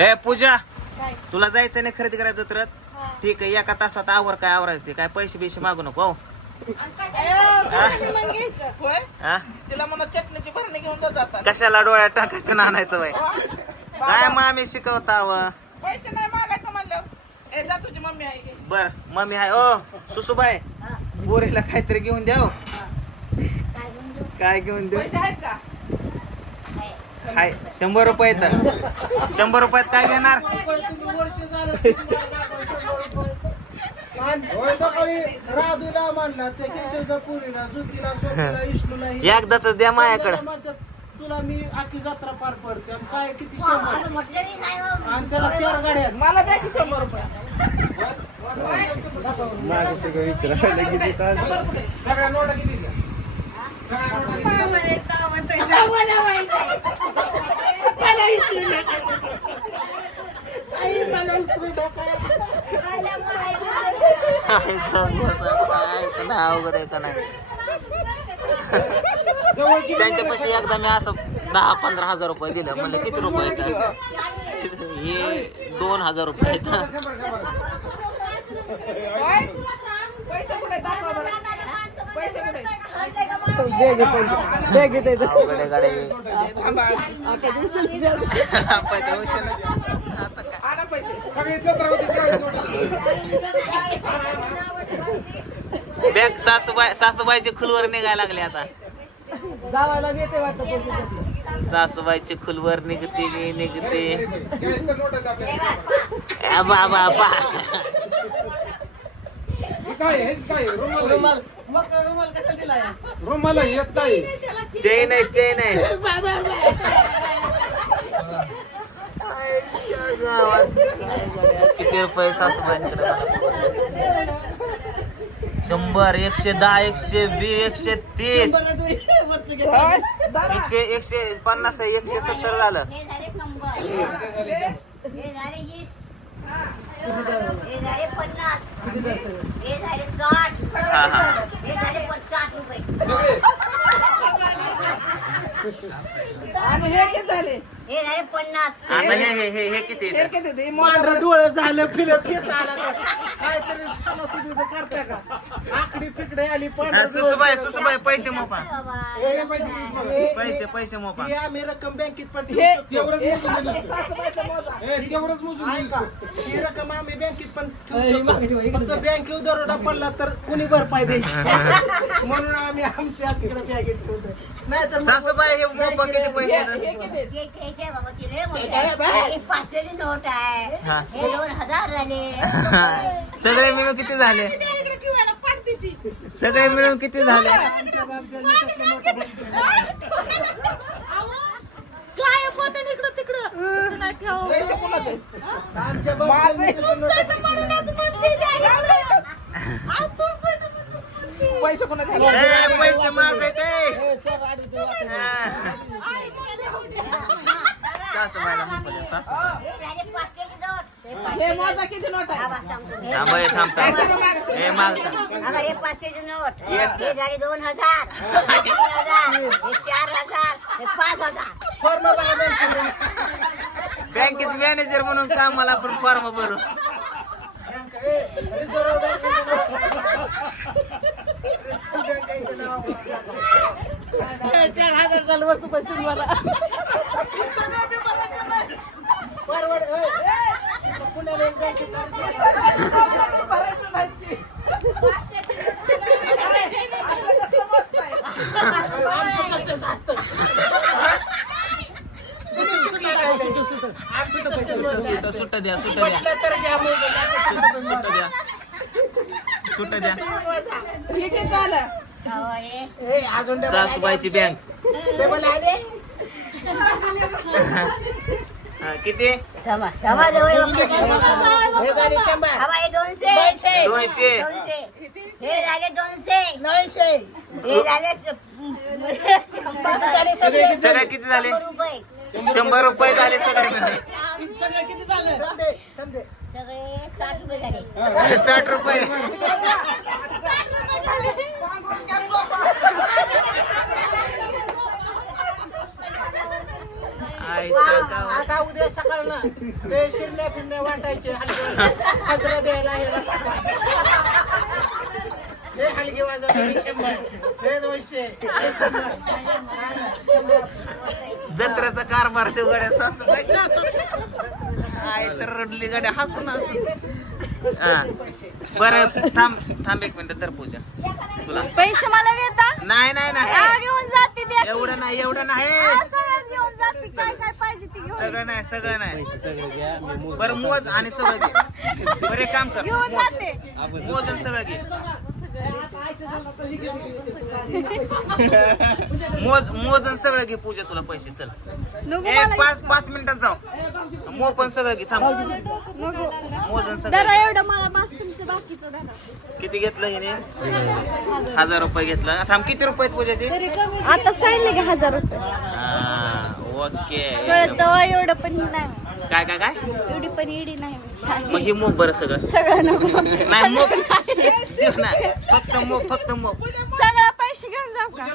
ए पूजा तुला जायचं नाही खरेदी करायचं तर? ठीक आहे एका तासात आवर काय आवरायचं ते काय पैसे बिशे मागू नको हो. होय? हा? तिला म्हणा चटणीची भरणी घेऊन जात जातात कशाला डोळ्यात टाकायचं ना आणायचं वय काय मामी शिकवताव पैसे नाही मागायचं म्हणलं. ए जा तुझी मम्मी आहे की. बर मम्मी हाय ओ सुसूबाई पोरीला काहीतरी घेऊन द्या हो. काय घेऊन देऊ? पैसे आहेत का? हाय शंभर रुपये तर शंभर रुपयात काय घेणार एकदाच द्या माझ्याकडे तुला मी आखी जत्रा पार पडते आणि काय किती शंभर आणि त्याला चार गाड्या. मला द्या की शंभर रुपये सगळ्या नोटा किती? सगळ्या नोटा किती? अवघड आहे का नाही त्यांच्यापाशी एकदा मी असं दहा पंधरा हजार रुपये दिलं. म्हणलं किती रुपये येतात हे दोन हजार रुपये येतात बॅग सासूबाई सासूबाईची खुलवर निघायला लागले आता. जावायला मी येते वाटतं सासूबाईची खुलवर निघते गे निघते. चाळीस हे? हे मग रुमाल कसा दिलाय? रुमाल? चेन आहे चेन. आहे किती रुपये सासूबाईंकडे शंभर एकशे दहा एकशे वीस एकशे तीस. एकशे एकशे पन्नास आहे एकशे सत्तर झालं. पन्नास. साठ हा हा हे झाले पण साठ रुपये सगळे. हे किती झाले हे झाले पन्नास आता हे हे हे हे किती हे येतं? किती होते? हे मोजा पांढरं बरं. डोळं झालं फिरत फेस आला तर काहीतरी सणासुदीचं करता का आकडी फिकडे आली सुसूबाई. सुसूबाई पैसे मोपा पैसे- पैसे मोपा हे आम्ही रक्कम बँकेत पण हे शकतो. हे. ऐका, रक्कम आम्ही बँकेत पण ठेवू शकतो फक्त बँकेवर दरोडा पडला तर कुणी भरपाई द्यायची म्हणून आम्ही आमच्या तिकडे बँकेत ठेवतो नाही तर सासूबाई हे मोपा किती पैसे येतात? हे किती आहेत? घ्यायचे बाबा ती लय मोठी आहे. ही पाचशेची नोट आहे हा. हे दोन हजार झाले सगळे मिळून किती झाले सगळे मिळून किती झाले. पैसे माझं-. पैसे हे ते आई म्हणले होते. सासूबाईला मोपा द्या, सासूबाई हे झाले पाचशेची नोट हे मोजा किती नोट आहे आबा सांगतो. हे थांबा हे थांब. थांब पैसे मागायचे. हे माग सांग. आबा हे पाचशेची नोट. एक. हे झाले दोन हजार. हे तीन हजार हे चार हजार. हे पाच हजार. फॉर्म भरा बँकेत. बँकेत मॅनेजर म्हणून कामाला आपण फॉर्म भरू. ए, रिझर्व्ह बँकेचं बँकेचं नाव. चार हजार झालं वरचं पैसे तुम्ही मला. परवड ए, सुट सुट द्या सुट द्या. सुट द्या सुट द्या सासूबाईची बँक हा, किती? क्षमा क्षमा जवळ हे झाले शंभर हवा हे दोनशे. दोनशे. दोनशे. दोनशे. हे झाले दोनशे. नऊशे. हे झाले झाले सगळे सगळे किती झाले? रुपये. शंभर रुपये झाले सगळे. मिळून. सगळं किती झालं? समजे समजे. सगळे साठ रुपये झाले. साठ रुपये. ते शिरण्या फिरण्या वाटायचे हजरा द्यायला. हे हलगे वाजवले शंभर. हे दोनशे. हे शंभर. जत्रेचा कारभार ते गड्या सासू काय काय तर रडली गड्या हसून हा. बरं थांब थांब एक मिनिट तर पूजा. तुला. पैसे मला देता? नाही नाही नाही. घेऊन जाते एवढं नाही एवढं नाही हा, सगळंच घेऊन जाते काय सगळं नाही सगळं नाही. बरं मोज आणि सगळं घे. बरं एक काम कर. घेऊन मोज. जाते. मोज आणि सगळं घे. मोज मोज आणि सगळं घे पूजा तुला पैसे चल. नको एक मला पाच पाच मिनिटात जाऊ. मो पण सगळं घे थांब. नको मोज आणि सगळं जरा घे. एवढं मला बस तुमचं बाकीचं धरा. किती घेतलं हिने? हजार रुपये घेतलं. थांब किती रुपये आहेत पूजा ते? आता सांगितलं की हजार रुपये. हा, ओके. कळतं एवढं पण नाही. काय काय काय? एवढी पण इडी नाही. मी मग. ही मोप बरं सगळं. सगळं नको. नाही मोप. फक्त मोप फक्त मोप. सगळं पैसे घेऊन जाऊ का?